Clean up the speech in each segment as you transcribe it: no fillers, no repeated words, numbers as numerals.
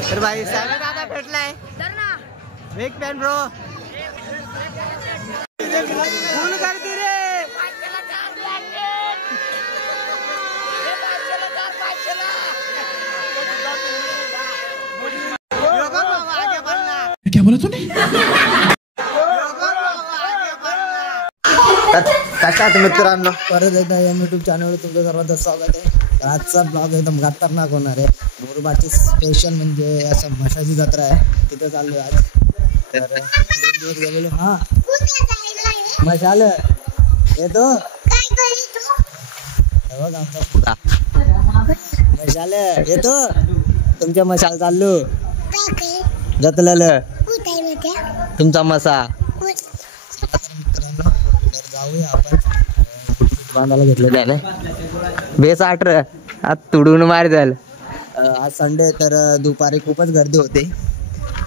तर भाई साहेब दादा भेटलाय बिग फॅन ब्रो फुल गर्दी रे क्या बोला तूने? कशा आहात मित्रांनो परत एकदा YouTube चॅनलवर तुमचं सर्वांचं स्वागत आहे. आजचा ब्लॉग एकदम खतरनाक होणार आहे. बोरबाची स्पेशल म्हणजे असं म्हशाची जत्रा आहे तिथं चाललो आज. तर 2 दिवस गेलेलो. हा मशाल येतो बघ आमचा फुगा मशाल येतो तुमच्या मशाल चाललो जतलेलं तुमचा मसा. मित्रांनो तर जाऊया आपण बांधायला घेतलं त्याने बेस 18 आज तुडून मार झाल. आज संडे तर दुपारी खूपच गर्दी होते.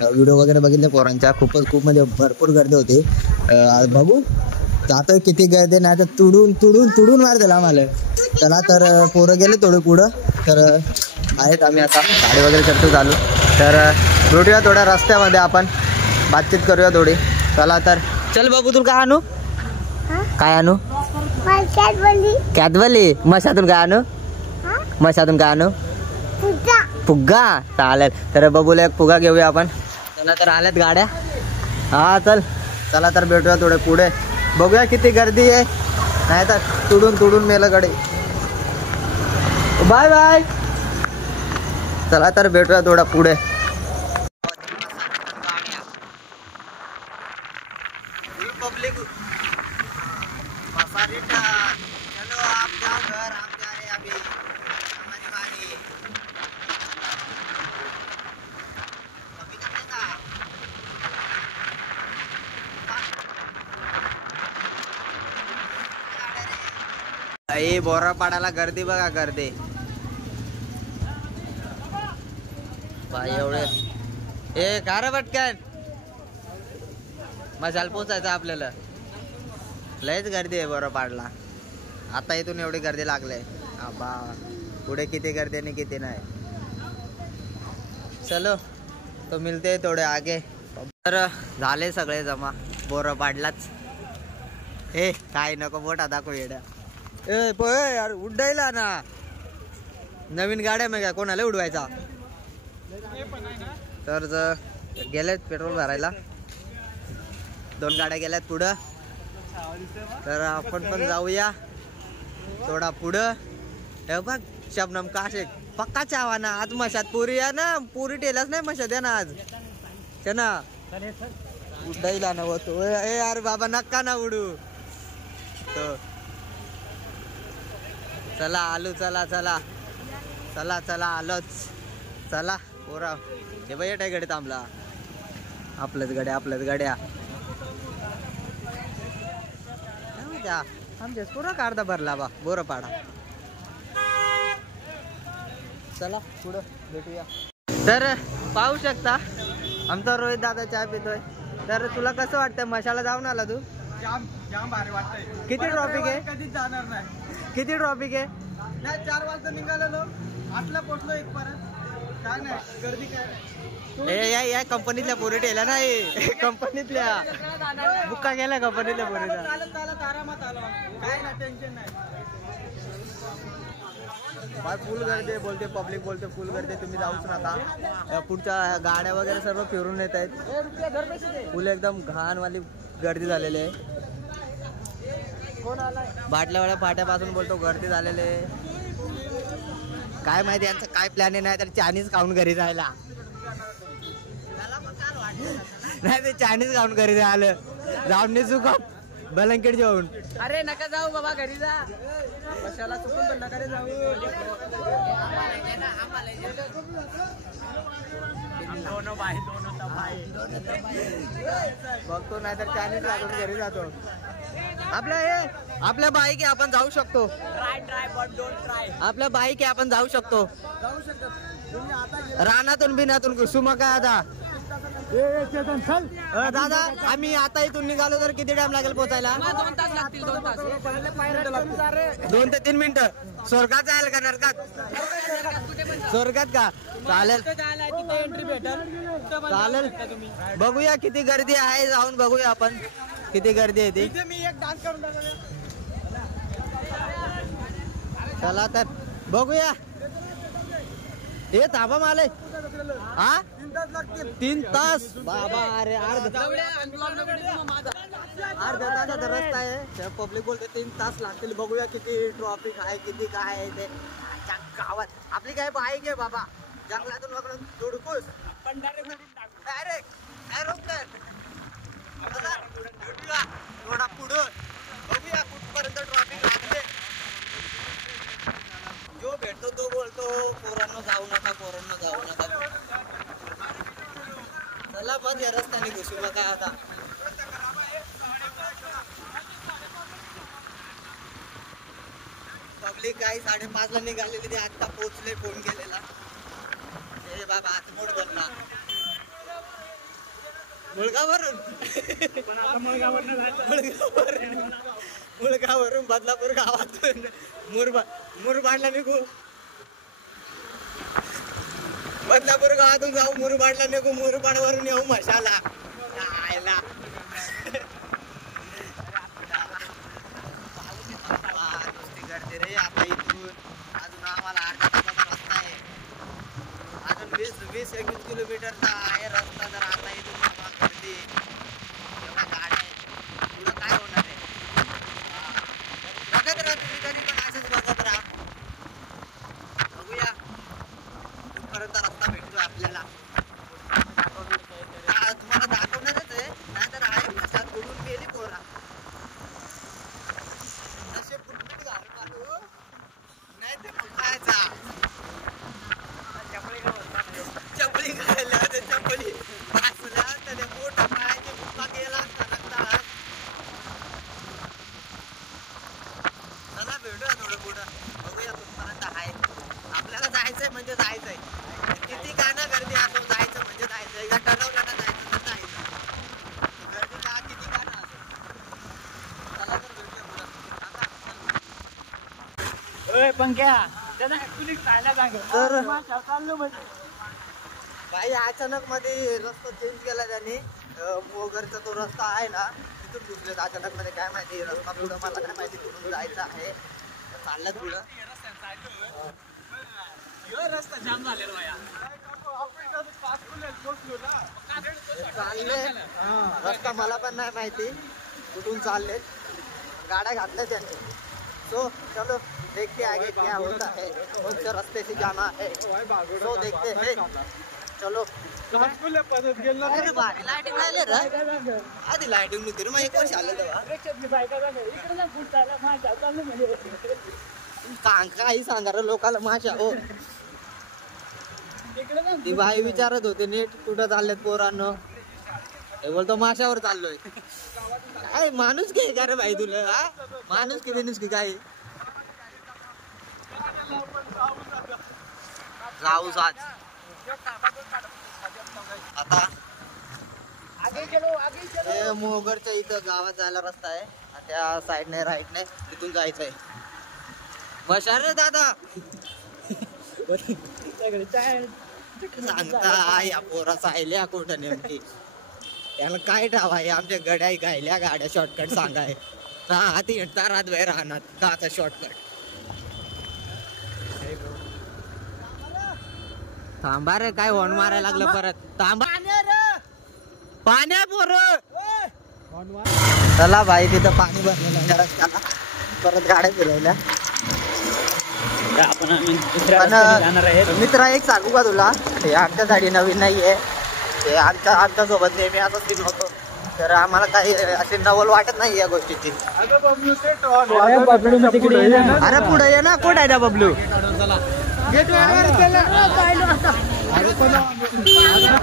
व्हिडिओ वगैरे बघितले पोरांच्या खूप म्हणजे भरपूर गर्दी होती. बघू जातोय किती गर्दी नाही तर तुडून मार दिला आम्हाला. चला तर पोरं गेले थोडं पुढं तर आहेत आम्ही आता गाडी वगैरे करतो चालू. तर भेटूया थोड्या रस्त्यामध्ये आपण बातचीत करूया थोडी. चला तर चल बघू तुला काय आणू काय आणू कॅदवली मशातून काय आणू मशातून काय आणू फुग्गा चालेल. तर बघूला एक फुगा घेऊया आपण. चला तर आल्यात गाड्या. हा चल चला तर भेटूया थोडे पुढे बघूया किती गर्दी आहे नाही तर तुडून मेलं गाडी. Bye bye. चला तर भेटूया थोडा पुढे. पब्लिक चलो आप जाओ घर आप जा रहे अभी हमारी बारी अभी तक नहीं था. आई बोरापाड्याला गर्दी बघा गर्दी बाई एवढे ए का रे पटकन मशाल पोचायचं आपल्याला. लयच गर्दी आहे बोरापाडला आता इथून एवढी गर्दी लागले बा पुढे किती गर्दी आणि किती नाही. चलो तो मिलते थोडे आगे. तर झाले सगळे जमा बोरापाडलाच. ए काय नको मोठा दाखव येड्या. ए पोय यार उड्डायला ना नवीन गाड्या मग कोणाला उडवायचा. तर गेलेत पेट्रोल भरायला 2 गाड्या गेल्यात पुढं. तर आपण पण जाऊया थोडा पुढं. हे बघ शबनम काशे पक्का चावा ना आज मशात पुरी या ना पुरी टेलाच नाही मशात या ना आज ना उडायला ना होतो. ए यार बाबा नक्का ना उडू. तो चला आलो चला चला चला चला आलोच चला पोरा. हे बाई येत गाडी थांबला आपल्याच गाड्या आमच्याच पुरा काढता भरला बा बोरपाडा. चला पुढं भेटूया. तर पाहू शकता आमचा रोहित दादा चहा पितोय. तर तुला कसं वाटतं मशाला जाऊन आला तू? जाम भारी वाटतंय. किती ट्रॉफिक आहे? कधीच जाणार नाही. किती ट्रॉफिक आहे? 4 वाजता निघालेलो 8ला पोहोचलो 1 पर्यंत. काय नाही गर्दी काय नाही. या कंपनीतल्या पोरी ठेला नाही कंपनीतल्या बुक्का गेला कंपनीतल्या पोरीचा. चालत आरामात आलो काय नाही टेन्शन नाही. फुल गर्दी बोलते पब्लिक बोलते फुल गर्दी तुम्ही जाऊच नका. पुढच्या गाड्या वगैरे सर्व फिरून येत आहेत. फुल एकदम घाणवाली गर्दी झालेली आहे. बाटल्यावाड्या फाट्यापासून बोलतो गर्दी झालेली आहे. काय माहिती यांचं काय प्लॅन नाही तर चायनीज खाऊन घरी जायला नाही ते चायनीज खाऊन घरी जायला जाऊन नाही चुकत बलंकेट जेवून. अरे नका जाऊ बाबा घरी जा कशाला चुकून पण नका रे जाऊ. बघतो नाही तर चायनीज खाऊन घरी जातो. आपल्या बाईक आहे आपण जाऊ शकतो. आपल्या बाईक आहे आपण जाऊ शकतो. रानातून बिनातून सुमा काय आता दादा आम्ही आता इथून निघालो तर किती टाइम लागेल पोहोचायला? 2 तास लागतील. 2 ते 3 मिनिटं. स्वर्गात जायला का नरकात? स्वर्गात का? चालेल एंट्री भेटेल चालेल, बघूया किती गर्दी आहे, जाऊन बघूया आपण किती गर्दी आहे ती. मी एक डान्स करून दाखवतो. चला तर बघूया. हे थांबा माले. हा 3 तास लागतील. 3 तास बाबा. अरे अर्धा तासाचा रस्ता आहे. पब्लिक बोलते 3 तास लागतील. बघूया किती ट्रॉफिक आहे, किती काय आहे ते आमच्या गावात. आपली काय बाईक आहे बाबा, जंगलातून वगैरे धुडकूस डायरेक्ट थोडा पुढं बघूया कुठपर्यंत ट्रॉफिक लागते. जो भेटतो तो बोलतो पोरांना जाऊ नका, पोरांना जाऊ नका. चला मग या रस्त्याने घुसू नका आता. पब्लिक काही 5:30 ला निघालेली ते आता पोहोचले. फोन केलेला हे बाबा आतमोड बनला मुळगावरून मुळगावरून बदलापूर गावातून मुरबाडला निघू. बदलापूर गावातून जाऊ मुरबाडला निघू. मुरबाडवरून येऊ मशाला. नुसती गर्दी रे. आता इथून अजून आम्हाला 8 तासाचा रस्ता आहे. अजून 20-21 किलोमीटरचा आहे रस्ता. जर आता इथून गर्दी एवढ्या गाड्या आहेत, पुढं काय होणार आहे? बघत राहा तुम्ही, तरी पण असंच बघत राहा. बघूया कुठपर्यंत रस्ता भेटतोय आपल्याला. तुम्हाला दाखवणारच आहे, नाहीतर आहे कशात बुडून गेली पोरा. असे बुटबुट घालून आलो नाही ते खायचा. चपली खायला ते चपली वाचल्या त्याने मोठं पायाचे बुक्का गेला असता रक्तात. चला भेटूया थोडं पुढं, बघूया कुठपर्यंत आहे. आपल्याला जायचंय म्हणजे जायचंय. किती गाणं गर्दी असो, जायचं म्हणजे जायचं. एकदा ठरवलं ना जायचं तर जायचं. गर्दी का किती गाणं असो. चला तर भेटूया पुढं. पंख्या त्याला ऍक्च्युली खायला सांग. तर चाललो म्हणजे काही अचानक मध्ये रस्ता चेंज केला त्यांनी. मोगरचा तो रस्ता आहे ना, तिथून घुसले अचानक मध्ये. काय माहिती रस्ता पुढं मला काय माहिती कुठून जायचं आहे. चाललं पुढं. रस्ता जाम झालेला चालले रस्ता मला पण नाही माहिती कुठून चालले. गाड्या घातल्या त्यांनी. सो चलो देखते आगे क्या होता है. कौन से रास्ते से जाना है सो देखते हैं. चलो. अरे भारी लाइटिंग लावले रे. आधी लाइटिंग नव्हती रे. मग 1 वर्ष आलं तेव्हा. काही सांगा रे लोकांना माशा. हो ती बाई विचारत होते नीट कुठं चाललेत पोरांनो. हे बोलतो माशावर चाललोय. काय माणूस की का रे भाई तुला? हा माणूस की बिनूस की काय? जाऊस आज आता. मोगरच्या इथं गावात जायला रस्ता आहे. त्या साईडने राईटने तिथून जायचंय. बशा रे दादा सांगता या पोरा सायल्या कुठं नेमकी. त्याला काय ठाव आहे. आमच्या गड्या गायल्या गाड्या शॉर्टकट सांगाय. हा ती हिंडता रात बाहेर राहणार का आता शॉर्टकट. थांबा रे, काय हॉर्न मारायला लागलं परत. थांबा पाण्या पोर. चला भाई तिथं पाणी भरलेलं आहे रस्त्याला. परत गाड्या फिरवल्या. मित्र एक सांगू का तुला, हे आमच्यासाठी नवीन नाहीये. हे आमच्या सोबत नेहमी असंच फिरवतो. तर आम्हाला काही असे नवल वाटत नाही या गोष्टीची. अरे पुढे ये ना. कुठं आहे ना बबलू?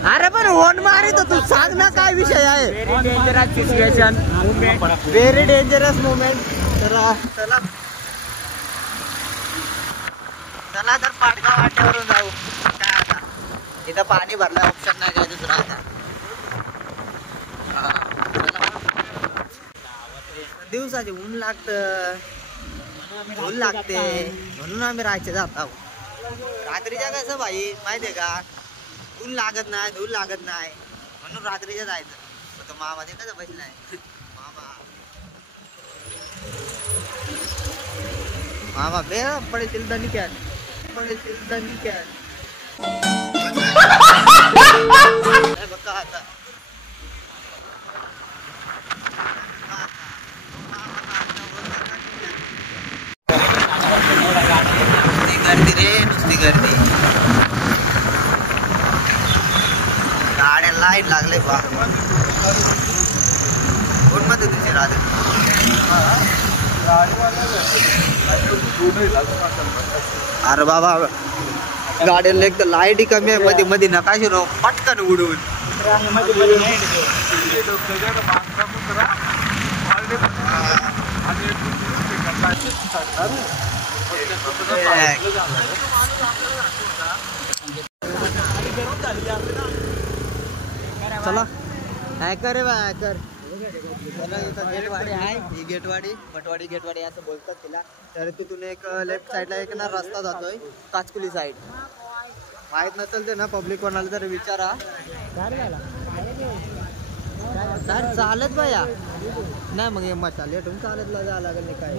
अरे पण होन मारे तर तू सांग ना काय विषय आहे. Very dangerous movement. चला चला तर पाटगाव वाटेवरून जाऊ. काय आता इथं पाणी भरलं, ऑप्शन नाही काय दुसरा आता. दिवसाचे ऊन लागतं. धूल लागते म्हणून आम्ही राहायचे जात आहोत. रात्रीच्या कसं भाई माहितीये का, ऊन लागत नाही, धूल लागत नाही म्हणून रात्रीच्या जायचं. तो मामा ते कसं बसलाय मामा बे पडतील दणी कॅन पडतील दणी कॅन बघा आता गर्दी रे, नुसती गर्दी. गाड्या लाईट लागले बा. कोण मध्ये तुझी राज अरे बाबा गाड्याला एक तर लाईट कमी आहे, मध्ये मध्ये नकाशे रो पटकन उडून. चला हॅकर आहे बा हॅकर. गेटवाडी आहे ही गेटवाडी, भटवाडी गेटवाडी असं बोलतात तिला. तर तिथून एक लेफ्ट साईडला एक ना रस्ता जातोय काचकुली साईड. माहित नसेल ते ना पब्लिक कोणाला तर विचारा. काय चालत बा या नाही मग हे मसाले ठेवून चालत जावं लागेल नाही काय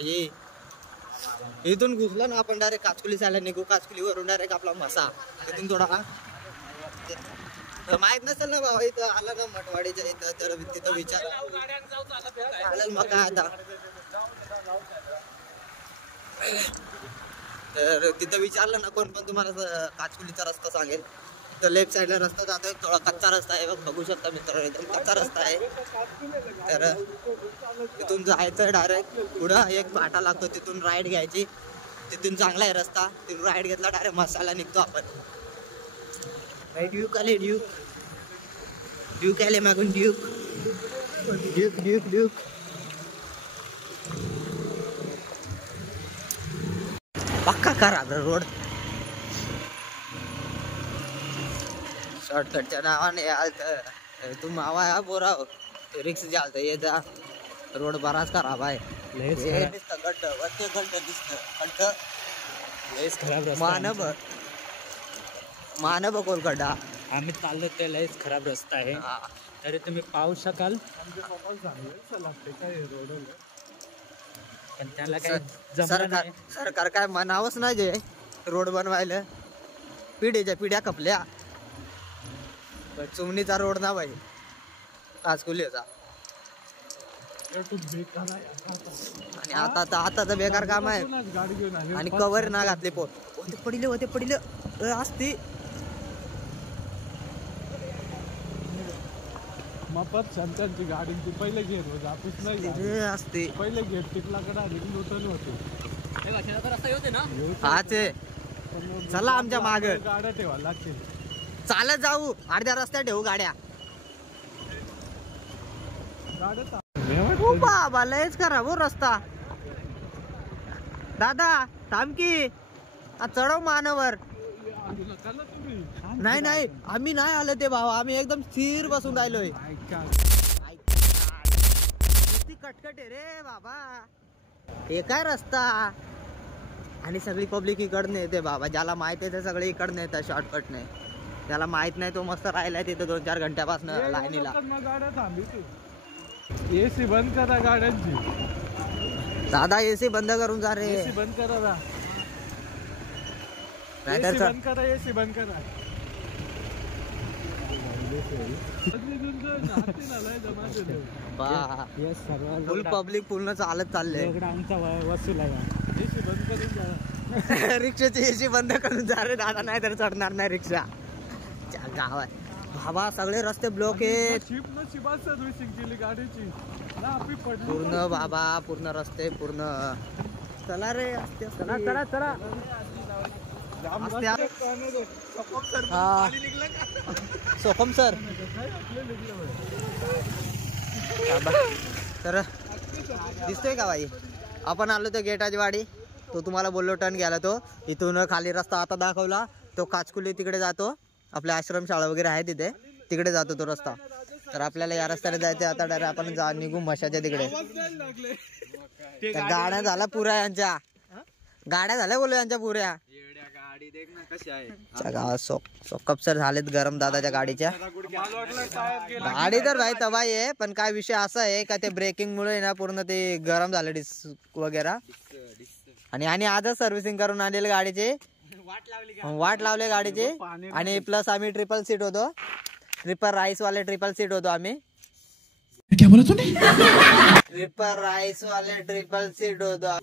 ये. इथून घुसलं ना आपण डायरेक्ट काचकुली सायला निघू. काचकुली वरून डायरेक्ट आपला मसा तिथून थोडा माहित नसेल ना बाबा इथं आला ना मठवाडीच्या इथं तर तिथं विचार चालेल मग काय आता. तर तिथं विचारलं ना कोण पण तुम्हाला काचकुलीचा रस्ता सांगेल. तर लेफ्ट साईडला रस्ता जातोय, थोडा कच्चा रस्ता आहे बघू शकता मित्रांनो, एकदम कच्चा रस्ता आहे. तर तिथून जायचं डायरेक्ट पुढं एक फाटा लागतो, तिथून राईड घ्यायची. तिथून चांगला आहे रस्ता, तिथून राईड घेतला डायरेक्ट मसाला निघतो आपण. ड्यूक आले ड्यूक, ड्यूक आले मागून ड्यूक ड्यूक ड्यूक ड्यूक. पक्का करा रोड शॉर्टकटच्या नावाने आलत. तू मावा आहे बोरा रिक्स जालत ये जा. रोड बराच खराब आहे. गड्ड वरते गड्ड दिसत खड्ड मानव कोण खड्डा. आम्ही चाललो ते लयच खराब रस्ता आहे. तरी तुम्ही पाहू शकाल पण त्याला काय सरकार काय म्हणावंच नाही जे रोड बनवायला. पिढीच्या पिढ्या खपल्या. चुमणीचा रोड ना बाई काचकुलीचा. आणि आता तर बेकार काम आहे. आणि कवर ना घातले होते पडिले असते मपत संतांची गाडी पहिले घेत जातच नाही असते. पहिले घेत तिथलाकडे होते ना. हाच चला आमच्या माग गाड्या ठेवायला लागतील. चालत जाऊ, अर्ध्या रस्त्यात ठेवू गाड्या. बाबा लयच खराब हो रस्ता. दादा थांब की चढव मानवर. नाही आम्ही नाही आलो ते भावा, आम्ही एकदम स्थिर बसून राहिलोय. कटकट आहे रे बाबा हे काय रस्ता. आणि सगळी पब्लिक इकडनं येते बाबा. ज्याला माहित आहे ते सगळे इकडनं येतात शॉर्टकटने. त्याला माहित नाही तो मस्त राहिलाय तिथे 2-4 घंट्यापासून लाईनीला. एसी बंद करा गाड्यांची. दादा एसी बंद करून जा रे. एसी बंद करा नाहीतर बंद करा. एसी बंद करा. फुल पब्लिक पूर्ण चालत चालले. वसूल आहे. एसी बंद करून जा. रिक्षाची एसी बंद करून जा रे दादा, नाही तर चढणार नाही रिक्षा. गावात बाबा सगळे रस्ते ब्लॉक आहेत पूर्ण बाबा. पूर्ण रस्ते पूर्ण. चला रे चला. सोकम सर तर दिसतोय का बाई. आपण आलो तो गेटाची वाडी. तो तुम्हाला बोललो टर्न घ्यायला. तो इथून खाली रस्ता आता दाखवला. तो काचकुली तिकडे जातो. आपल्या आश्रमशाळा वगैरे आहे तिथे, तिकडे जातो तो रस्ता. तर आपल्याला या रस्त्याने जायचं आता डायरेक्ट आपण निघू मशाच्या तिकडे. गाड्या झाल्या पुऱ्या यांच्या, गाड्या झाल्या बोलू यांच्या पुऱ्या. गाडी देख ना कशी आहे. कपसर झालेत गरम दादाच्या गाडीच्या. गाडी तर भाई तबाही आहे, पण काय विषय असा आहे का ते ब्रेकिंग मुळे ना पूर्ण ते गरम झालं डिस्क वगैरे. आणि आजच सर्व्हिसिंग करून आलेले गाडीचे, वाट लावले गाडीचे. आणि प्लस आम्ही ट्रिपल सीट होतो, ट्रिपल राईस वाले ट्रिपल सीट होतो आम्ही. क्या बोला तूने? ट्रिपल राईस वाले ट्रिपल सीट होतो.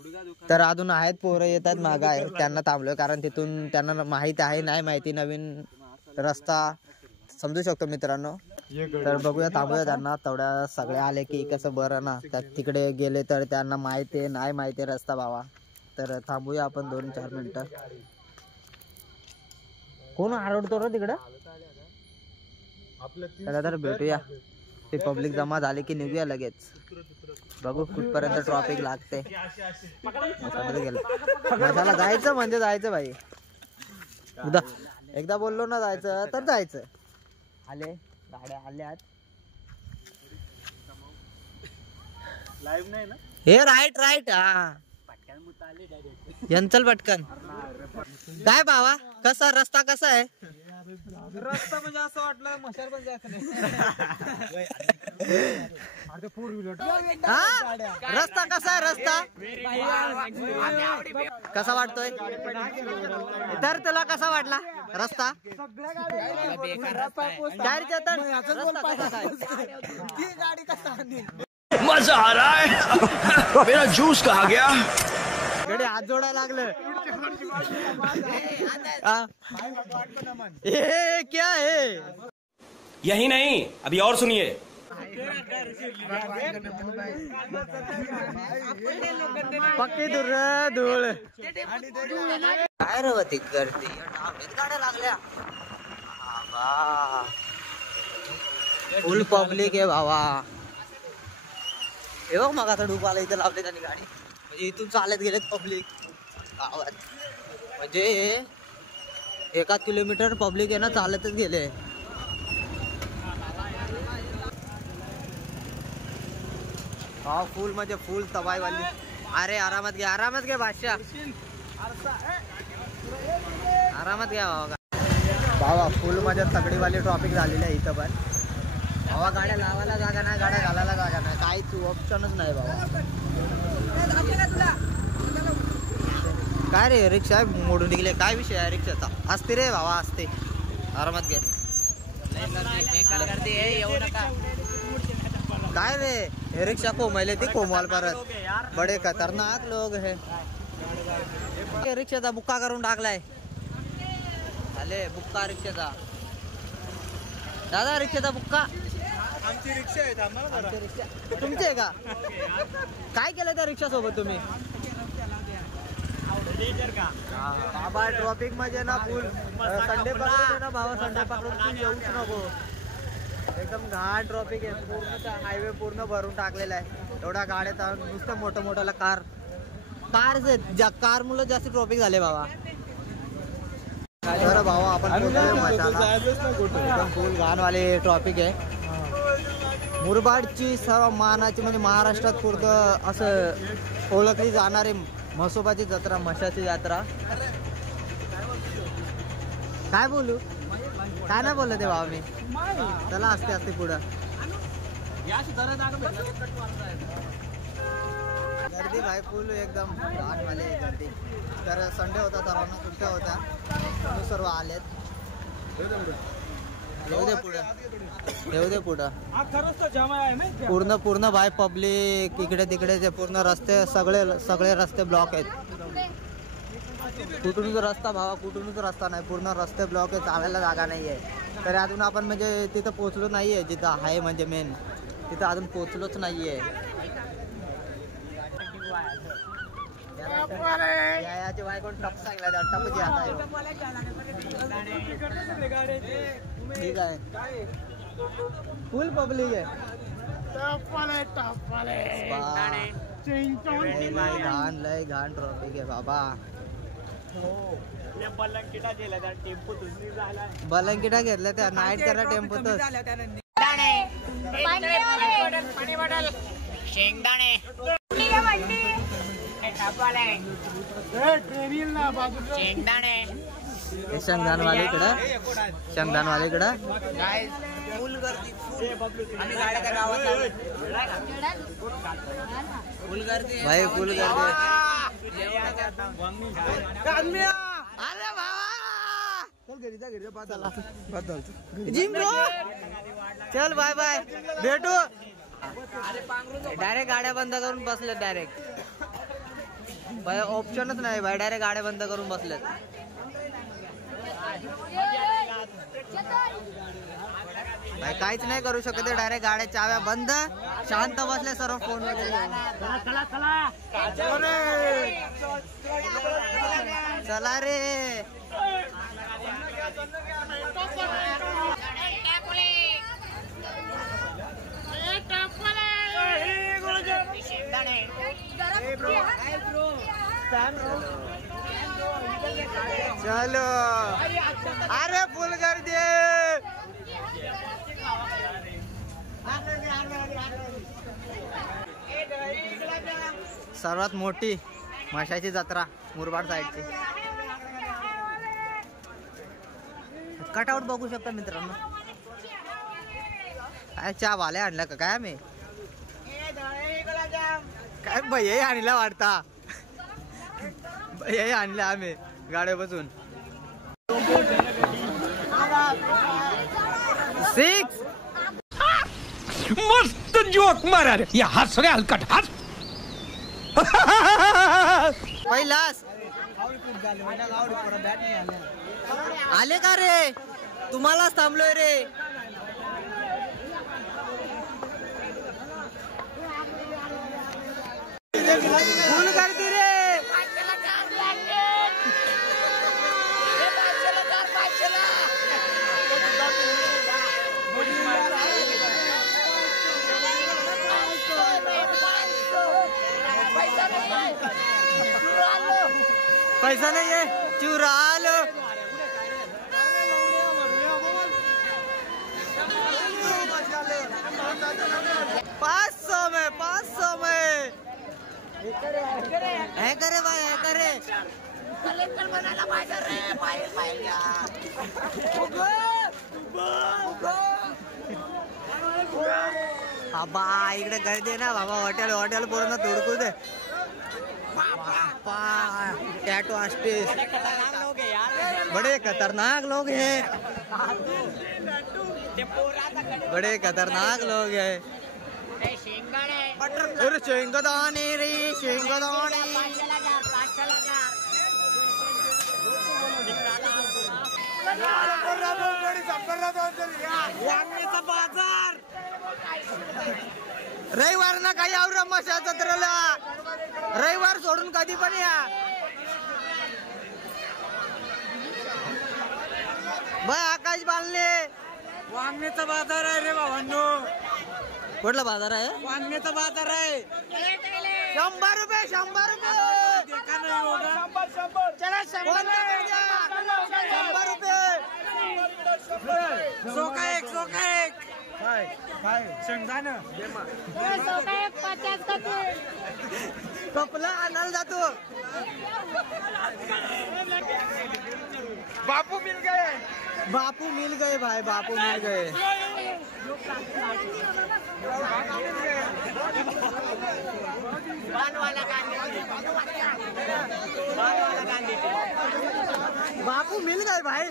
तर अजून आहेत पोरं येतात मागं आहे, त्यांना थांबलोय कारण तिथून त्यांना माहित आहे नाही माहिती नवीन रस्ता समजू शकतो मित्रांनो. तर बघूया थांबूया त्यांना तेवढ्या सगळे आले की कसं बरं ना. तिकडे गेले तर त्यांना माहिती आहे नाही माहिती आहे रस्ता भावा. तर थांबूया आपण 2-4 मिनिटं. कोण आरडतो रे तिकडं? चला तर भेटूया. ते पब्लिक जमा झाले की निघूया लगेच. बघू कुठपर्यंत ट्रॉफिक लागते. मशाला जायचं म्हणजे जायचं भाई. एकदा बोललो ना जायचं तर जायचं. आले गाड्या आल्यात. लाईव्ह नाही ना हे राईट हा चल पटकन. काय भावा कसा रस्ता कसा आहे? रस्ता म्हणजे असं वाटलं मशाल पण जायचं नाही. रस्ता कसा आहे? रस्ता कसा वाटतोय? तर तुला कसा वाटला रस्ता? मजा आ रहा है. मेरा जूस कहाँ गया? गडे हात जोडायला लागलं. क्या है? यही नहीं, अभी और सुनिए. पक्की धूळ काय रवती गर्दी गाड्या लागल्या. फुल पब्लिक आहे भावा. हे बघ मग आता डुबाला इथं लावले त्यांनी गाडी. म्हणजे इथून चालत गेलेत पब्लिक गावात. म्हणजे 1 किलोमीटर पब्लिक आहे ना चालतच गेले. हा फुल म्हणजे फुल तबाईवाली. अरे आरामात घे बादशाह, आरामात घ्या बाबा. फुल म्हणजे तगडीवाली ट्रॉफिक झालेली आहे इथं पण बाबा. गाड्या लावायला जागा नाही, गाड्या घालायला जागा नाही, काहीच ऑप्शनच नाही बाबा. काय रे रिक्षा मोडून निघले, काय विषय आहे रिक्षाचा? असते रे बाबा असते. आरामात घे. काय रे रिक्षा कोंबले ती कोमवाल परत. बडे खतरनाक लोग है. रिक्षाचा बुक्का करून टाकलाय. अले बुक्का रिक्षाचा. दादा रिक्षाचा बुक्का. आमची रिक्षा आहे आम्हाला. तुमची आहे का? काय केलं त्या रिक्षा सोबत तुम्ही? बाबा ट्रॉफिक मध्ये ना फुल संडे पकडून ना भावा. संडे पकडून तू येऊच नको. एकदम घाण ट्रॉफिक आहे. पूर्ण हायवे पूर्ण भरून टाकलेला आहे. एवढ्या गाड्या नुसतं मोठ्या कार मुलं जास्त ट्रॉफिक झाले बाबा. तर भावा आपण फुल घाणवाले ट्रॉफिक आहे. मुरबाडची सर्व मानाची म्हणजे महाराष्ट्रात पूर्ण असं ओळखली जाणारी म्हसोबाची जत्रा, म्हशाची यात्रा. काय बोलू? काय नाही बोललं ते भावा मी. चला असते पुढं. गर्दी भाई फुल एकदम घाणवाले गर्दी. तर संडे होता, सर्वांना सुट्ट्या होत्या, सर्व आलेत. येऊ दे पुढं. पूर्ण भाई पब्लिक इकडे तिकडे पूर्ण रस्ते सगळे रस्ते ब्लॉक आहेत. कुठूनच रस्ता भावा, कुठूनच रस्ता नाही. पूर्ण रस्ते ब्लॉक आहे, चालायला जागा नाही आहे. तर अजून आपण म्हणजे तिथं पोहोचलो नाही आहे जिथं आहे म्हणजे मेन तिथं अजून पोहोचलोच नाही आहे. याचे बाय कोण टप सांगला टपची आता ठीक आहे. फुल पब्लिक आहे. लय घाण ट्रॉफिक आहे बाबा. बलंकिटा घेतल्या त्या नाईट करा टेम्पोतच. पाणी बॉटल शेंगदाणे शेंगदाणे शेंगदाणवाले इकडं शेंगदाणवाले इकडं फुल गर्दी आम्ही गाड्या गावात फुल गर्दी भाई फुल गर्दी अरे बाबा जिम ब्रो चल बाय बाय भेटू डायरेक्ट गाड्या बंद करून बसलेत डायरेक्ट भाई ऑप्शनच नाही भाई डायरेक्ट गाड्या बंद करून बसलेत भाई काहीच नाही करू शकत डायरेक्ट गाड्या चाव्या बंद शांत बसले सर्व फोन वगैरे चला रे चलो अरे फुल गर्दी सर्वात मोठी माशाची जत्रा मुरबाड साईडची कटआउट बघू शकता मित्रांनो काय चहा वाले आणला का काय आम्ही काय भैया आणला वाटता भैया आणला आम्ही गाड्या बसून 6 मस्त जोक मारा रे या हस रे हलकट हस पहिलाच आले का रे तुम्हालाच थांबलोय रे फुल गर्दी रे पैसा नहीं है चुरा लो 500 में 500 में है करे भाई है करे कलेक्टर बनायला पाहिजे रे पाहिजे बाबा इकडे गर्दी ना बाबा हॉटेल पूर्ण तोडकू दे टैटू आर्टिस्ट बड़े खतरनाक लोग हैं बड़े खतरनाक लोग हैं अरे शेंगदाणे रे शेंगदाणे बाजार रविवार ना काही आवर मशा जत्रेला रविवार सोडून कधी पण या बाय आकाश बांधले वांगण्याचा बाजार आहे रे भावांनो कुठला बाजार आहे वांगण्याचा बाजार आहे 100 रुपये 100 रुपये देखा नाही होगा चला 100 रुपये सोका एक काय शेंगदाणं कपला आणायला जातो बापू मिल गए भाई बापू मिल गए बापू मिल गए भाई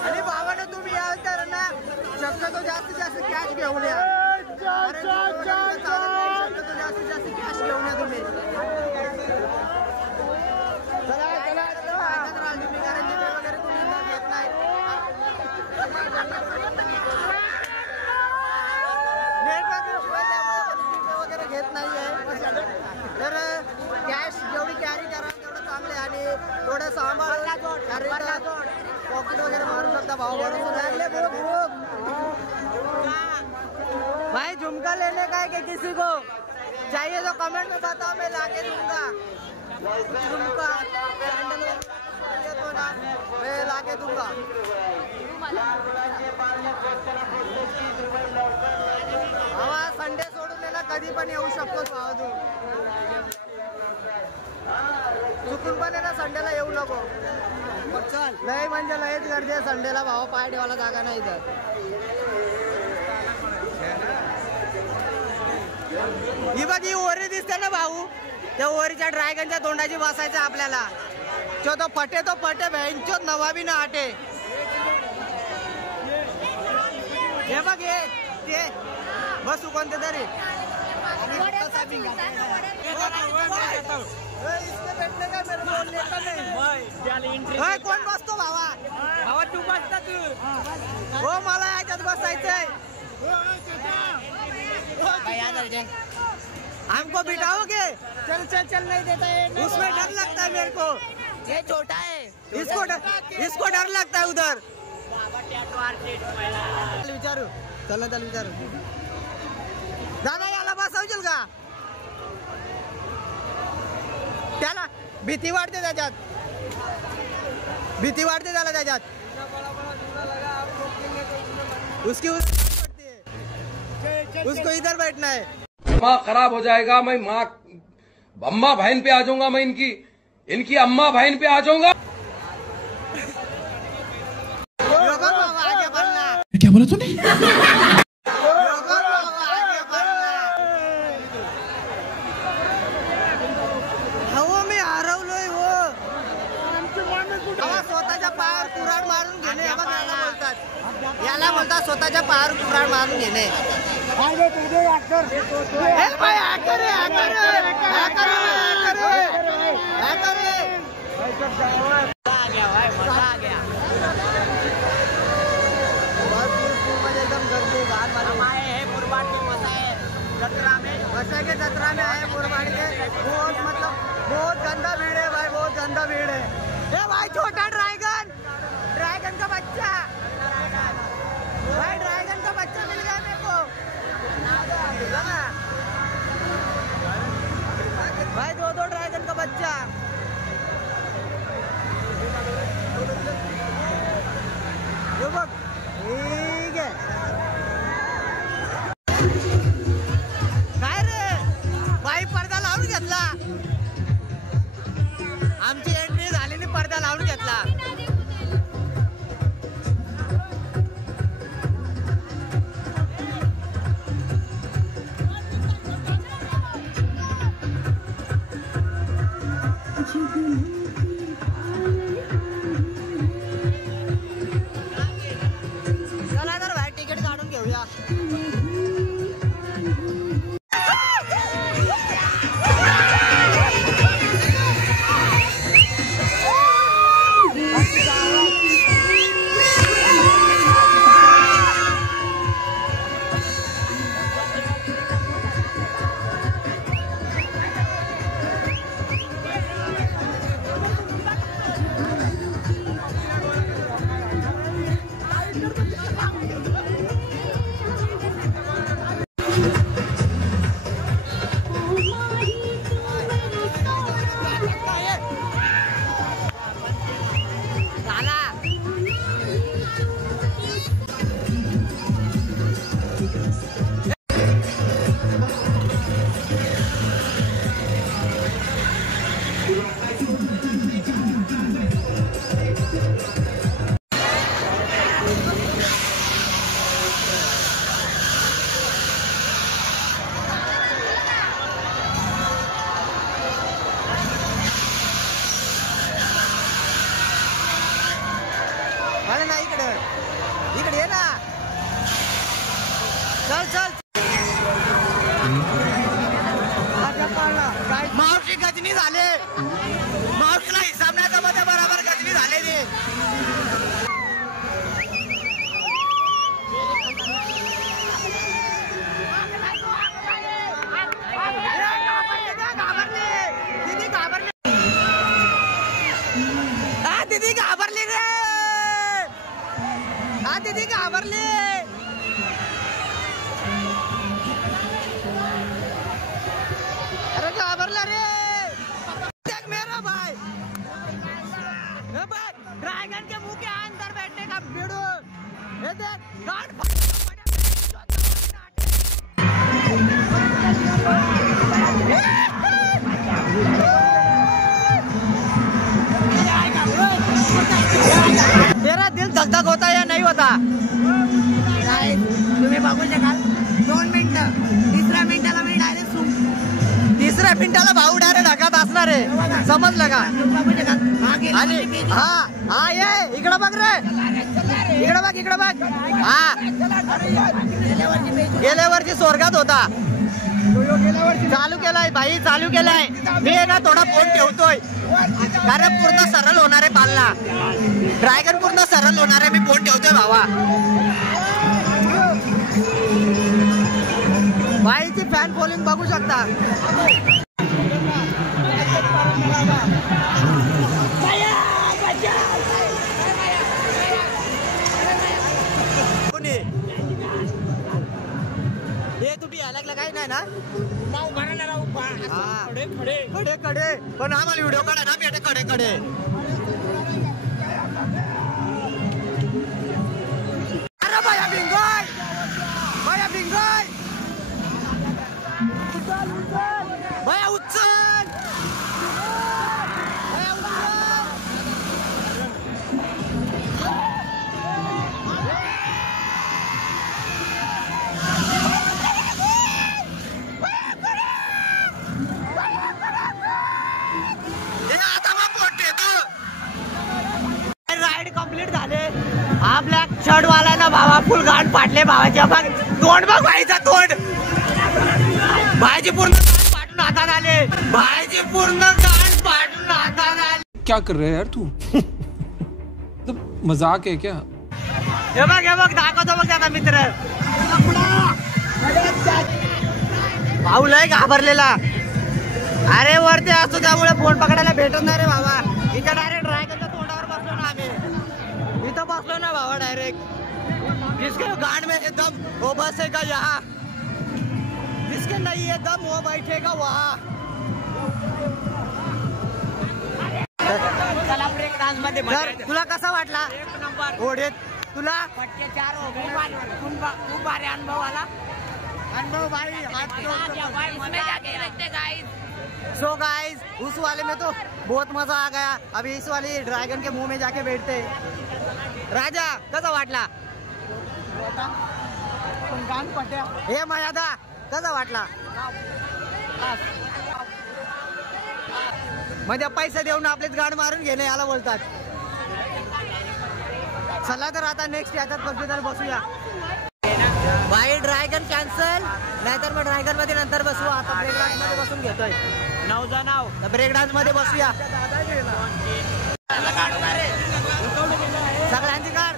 आणि बाबाने तुम्ही या तर ना शक्यतो जास्तीत जास्त कॅश घेऊन या शक्यतो जास्तीत जास्त कॅश घेऊन या तुम्ही वगैरे तुम्ही घेत नाही वगैरे घेत नाहीये तर कॅश जेवढी कॅरी करा तेवढं चांगले आणि थोडं सांभाळ पॉकेट वगैरे मारू शकता भाव भाई झुमका लेने का है कि किसी को चाहिए तो कमेंट में बताओ मैं लाके दूंगा झुमका तो ना मैं लाके दूंगा भावा संडे सोडून ना कधी पण येऊ शकतो भावा तू. चुकून पण आहे ना संडेला येऊ नको. लय म्हणजे लयच गर्दी आहे संडेला भावा. पाय ठेवायला जागा नाही तर. ही बघ ही ओरी दिसते ना भाऊ. त्या ओरीच्या ड्रॅगनच्या तोंडाची बसायचं आपल्याला. तो पटे बँचो नवाबी ना आटे. हे बघ हे ते बस कोणते तरी कोण बसतो भावा. भावा तू बसता तू. हो मला याच्यात बसायचंय. हमको बिठाओगे. चल चल चल नहीं देता है. उसमें डर लगता है मेरे को. ये छोटा है. इसको डर लगता है उधर. विचारू चल त्याला विचारू. दादा याला बसवशील का. त्याला भीती वाटते त्याच्यात. भीती वाटते त्याला त्याच्यात. उसकी उसको इधर बैठना है. दिमाग खराब हो जाएगा. मैं माँ अम्मा बहन पे आ जाऊंगा. मैं इनकी अम्मा बहन पे आ जाऊंगा. क्या बोला तूने. स्वतःच्या पायावर कुऱ्हाड मारून घेणे याला बोलतात स्वतःच्या पायावर कुऱ्हाड मारून घेणे. एकदम गर्दी बसा के जतरा में आए मुरबाड़ के. बहुत गंदा भीड़ है भाई. बहुत गंदा भीड़ है. ए भाई छोटा ड्रैगन का बच्चा. भाई ड्रैगन का बच्चा मिल गया मेरे को. भाई दो ड्रैगन का बच्चा. ठीक है. काय रे बाई पडदा लावून घेतला. आमची एंट्री झालेली पडदा लावून घेतला. चला तर भाई तिकीट काढून घेऊया. अरे ना इकडे ये ना. चल मावशी गजनी झाले. मावशीला हिसाब नाही जमत बरोबर गजनी झाले ते. दीदी घाबरली रे. दीदी घाबरली. अरे घाबरला रे. मेरा भाई ड्रैगन के मुंह के अंदर बैठने का वीडियो हे देख गाड तेरा दिल धक धक होता या नहीं होता? तुम्ही बघू शकाल 2 मिनिटं, तिसऱ्या मिनिटाला मी डायरेक्ट तिसऱ्या मिनिटाला भाऊ डायरेक्ट ढगात असणार आहे, समजलं का? बघू शकाल. आणि हा ये इकडं बघ रे, इकडं बघ हा गेल्या वर्षी स्वर्गात होता. चालू केलाय भाई, चालू केलाय. मी आहे ना थोडा फोन ठेवतोय कारण पूर्ण सरळ होणार आहे पालना. ड्रॅगन पूर्ण सरळ होणार आहे. मी फोन ठेवतोय भावा. भाईची फॅन फॉलोइंग बघू शकता. हे तुम्ही यायला काही नाही ना? खडे पण आम्हाला व्हिडिओ काढा ना बेटे. खडे अरे भया भिंगोय भया उचल. राईड कंप्लीट झाले. हा ब्लॅक शर्ट वाला ना भावा फुल गांड पाडले भावाच्या. बघ तोंड बघ भाईचा तोंड. भाईची पूर्ण गांड पाडून हातात आले. भाईची पूर्ण गांड पाडून हातात आले. क्या कर रहे हैं यार तू? मतलब मजाक है क्या? हे बघ दाखवतो बघ त्याचा मित्र. भाऊ लय घाबरलेला. अरे वरती असतो त्यामुळे फोन पकडायला भेटत नाही रे बाबा. इथं डायरेक्ट ड्रॅगनच्या तोंडावर बसलो ना आम्ही. इथं बसलो ना बाबा डायरेक्ट. जिसके गांड में एकदम वो बसेगा यहाँ, जिसके नहीं है दम वो बैठेगा वहाँ. चला ब्रेक डान्स मध्ये तर तुला कसा वाटला घोडेत? तुला 4 हो गए. खूप भारी अनुभव आला. अनुभव भाई इसमें जाके देखते गाइस. सो गाइस उस वाले में तो बहुत मजा आ गया. अभी इस वाली ड्रैगन के मुंह में जाके बैठते. राजा कसा वाटला? हे मर्यादा कसा वाटला? म्हणजे पैसे देऊन आपलेच गाड मारून घेणे याला बोलतात. चला तर आता नेक्स्ट याच्यात बसूया. भाई ड्रॅगन कॅन्सल, नाहीतर मग ड्रॅगन मध्ये नंतर बसू. आता ब्रेक डान्स मध्ये बसून घेतोय. 9 जण ब्रेक डान्स मध्ये बसूया. सगळ्यांची काढ.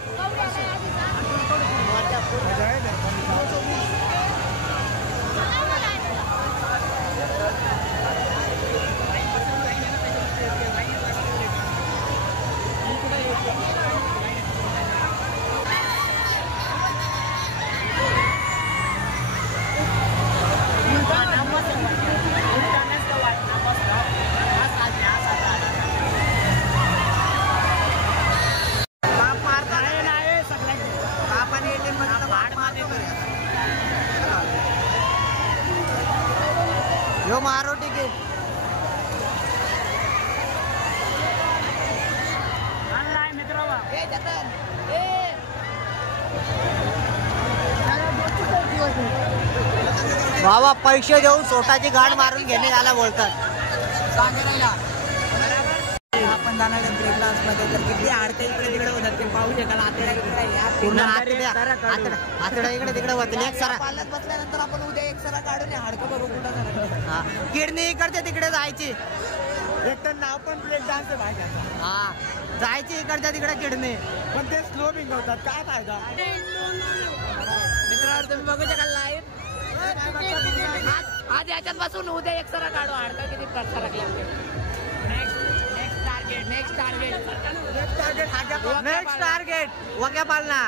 यो मारो टिकीट. बाबा पैसे देऊन स्वतःची गाड मारून घेणे याला बोलतात. आपण जाणार ब्रेक डान्स मध्ये तर किती आडते इकडे तिकडे होतात ते पाहू शकाल. पूर्ण आतड्या इकडे तिकडे होतील. एक सरा पालत बसल्यानंतर आपण उद्या एक सरा काढून हाडकं बघू कुठं. किडनी इकडच्या तिकडे जायची. एक तर नाव पण ब्रेक डान्स आहे भाई. हा जायची इकडच्या तिकडे किडनी. पण ते स्लो बिंगवतात. काय फायदा? मित्रांनो तुम्ही बघू शकाल लाईव्ह. आज याच्यात बसून उद्या एक सरा काढू. हाडकं किती सरकले. नेक्स्ट टार्गेट वग्या पालना.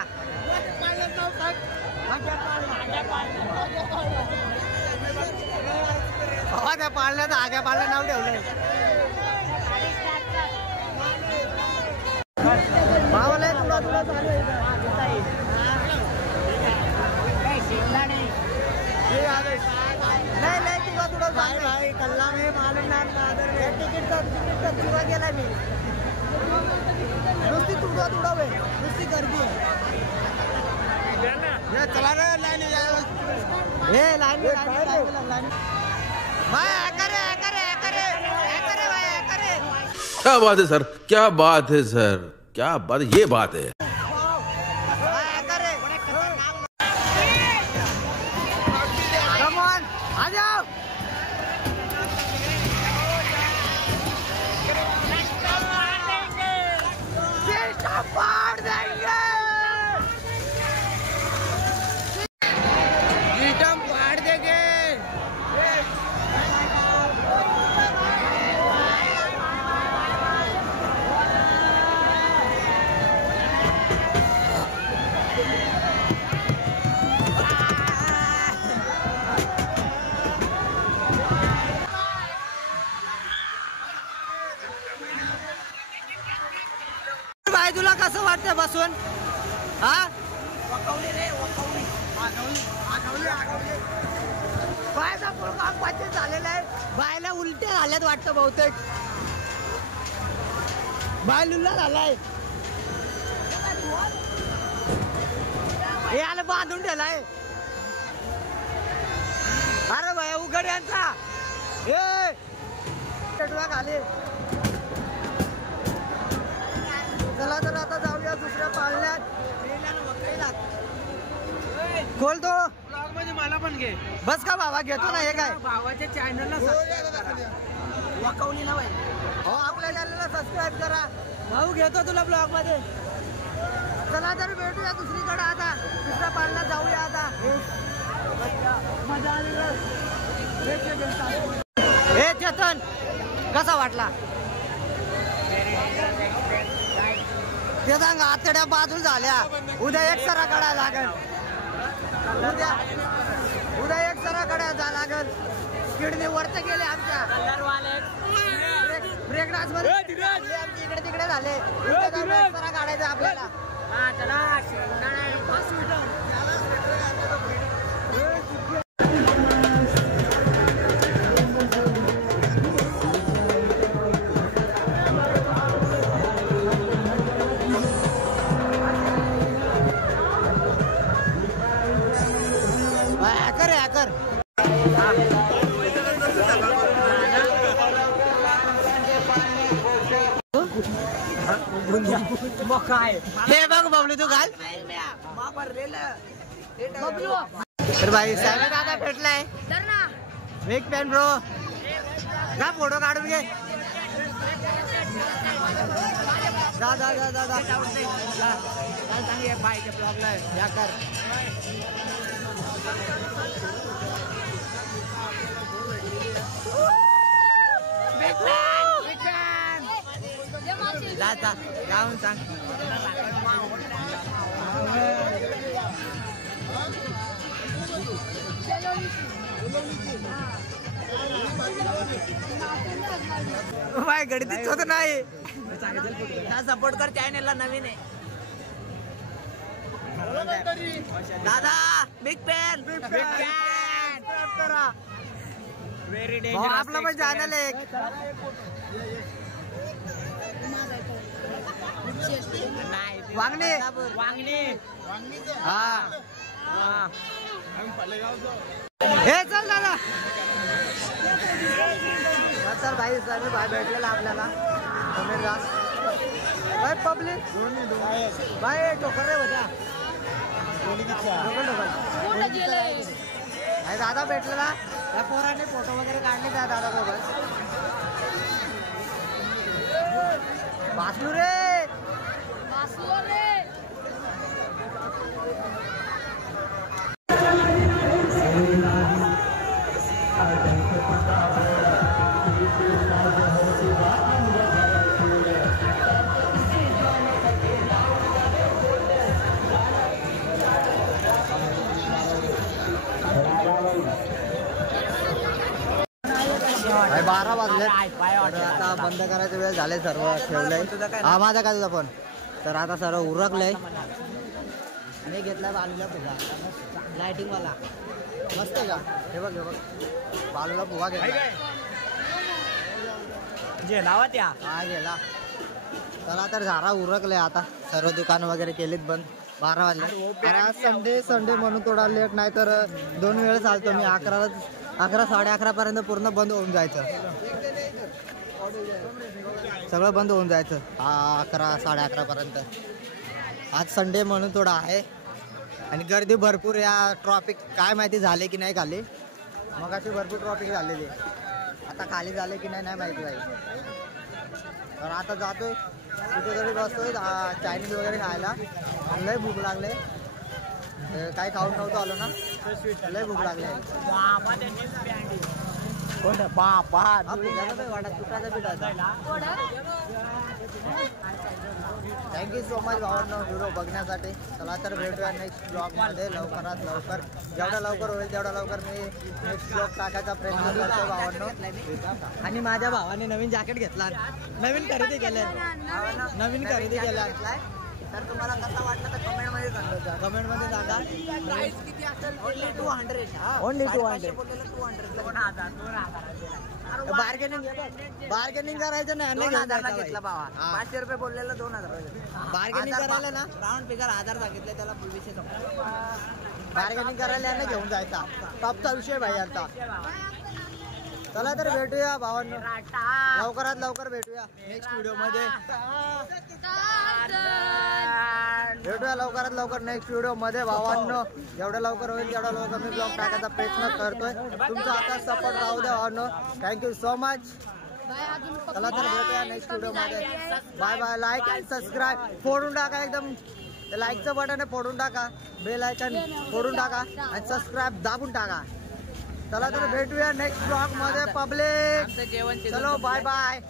त्या पाळण्याचं आग्या पाळणं नाव ठेवलंय. भावाला तुला चालू आहे. नहीं नहीं तुला तुला भाई कल्ला में मालूम ना तिकीट तर चुरा गेला मी नुसती तुडवा तुडव नुसती गर्दी चला रे लाईन हे लाईन भाई करे भाई करे क्या बात है सर, क्या बात है सर, क्या बात, ये बात है। आ जाओ फाड़ देंगे सिस्टम फाड़ देंगे भाई तुला कसं वाटतं बसून हा बायचा पुळका पाचशे झालेला आहे बायला उलट्या झाल्यात वाटतं बहुतेक बाय लुल्ला झालाय हे आलं बांधून ठेवलाय अरे भाई उघड यांचा हे खाली चला तर आता जाऊया दुसऱ्या पाळण्यात खोल तो ब्लॉग मध्ये मला पण घे बस का बाबा घेतो ना हे काय भावाच्या चॅनलला वाकवली ना भाई हो आपल्या चॅनलला सबस्क्राईब करा भाऊ घेतो तुला ब्लॉग मध्ये चला तर भेटूया दुसरीकडे आता दुसऱ्या पाळण्यात जाऊया आता मजा आली हे चेतन कसा वाटला ते सांग आतड्या बाजू झाल्या उद्या एक सरा काढायला लागल उद्या एक सरा काढायला लागल किडनी वरत गेले आमच्या ब्रेक डान्स मध्ये इकडे तिकडे झाले उद्या एक सरा काढायचा आपल्याला हे बघ बबलू तू घाल तर भाई सॅमी दादा भेटलाय बिग फॅन ब्रो जा फोटो काढून घे जा जा जा जा जा चांगली बाईच्या ब्लॉगला या कर जाऊन सांग बाय गडीत होत नाही सपोर्ट कर चॅनलला नवीन आहे दादा बिग फॅन आपला पण चॅनल आहे वांगणे हा हे चल दादा तर भाई सर भाई भेटलेला आपल्याला भाई पब्लिक भाई ठोकर रे बजा भाई दादा भेटलेला त्या पोराने फोटो वगैरे काढले त्या दादा सोबत वासलू रे भाई 12 वाजले आता बंद करायचा वेळ झाले सर्व ठेवलंय हा माझा काय तुझा फोन तर आता सर्व उरकलंय आणि घेतला बालूला पुढा लाइटिंग वाला मस्त आहे का? हे बघ बालूला बुवा घेतला. लावा त्या हा गेला. चला तर झारा उरकले आता. सर्व दुकान वगैरे केलीत बंद. 12 वाजले. अरे आज संडे म्हणून थोडा लेट, नाही तर 2 वेळ चालतो मी. 11 11:30 पर्यंत पूर्ण बंद होऊन जायचं. सगळं बंद होऊन जायचं 11 11:30 पर्यंत. आज संडे म्हणून थोडा आहे आणि गर्दी भरपूर. या ट्रॉफिक काय माहिती झाले की नाही खाली. मगाशी भरपूर ट्रॉफिक झालेली. आता खाली झाले की नाही माहिती भाई. तर आता जातोय कुठेतरी बसतोय चायनीज वगैरे खायला. लय भूक लागले. काही खाऊन नव्हतं आलो ना. लय भूक लागले. थँक्यू सो मच भावांनो व्हिडिओ बघण्यासाठी. चला तर भेटूया नेक्स्ट ब्लॉगमध्ये लवकरात लवकर. जेवढा लवकर होईल तेवढा लवकर मी नेक्स्ट ब्लॉग टाकायचा प्रयत्न करतो भावांनो. आणि माझ्या भावाने नवीन जॅकेट घेतला. नवीन खरेदी केल्या. तर तुम्हाला कसा वाटलं तर कमेंटमध्ये सांगा. कमेंटमध्ये सांगा. ओनली 200. ओनली 200. बार्गेनिंग करायचं नाही. 2000 घेतला बाबा. 500 रुपये बोललेलं 2000. बार्गेनिंग करायला ना. राऊंड फिगर 1000 सांगितलं त्याला विषय संपला. बार्गेनिंग करायला ना घेऊन जायचा. टॉपचा विषय भाई आता. चला तर भेटूया भावांनो. लवकरात लवकर भेटूया नेक्स्ट व्हिडिओमध्ये. लवकरात लवकर नेक्स्ट व्हिडिओमध्ये भावांनो. जेवढं लवकर होईल तेवढा लवकर मी ब्लॉग टाकायचा प्रयत्न करतोय. तुमचा आता सपोर्ट राहू द्या भावांनो. Thank you so much. चला तर भेटूया नेक्स्ट व्हिडिओमध्ये. Bye bye. Like and subscribe फोडून टाका. एकदम लाईकचं बटन आहे फोडून टाका. बेल आयकॉन फोडून टाका आणि सबस्क्राईब दाबून टाका. चला तर भेटूया नेक्स्ट ब्लॉग मध्ये पब्लिक. चलो बाय बाय.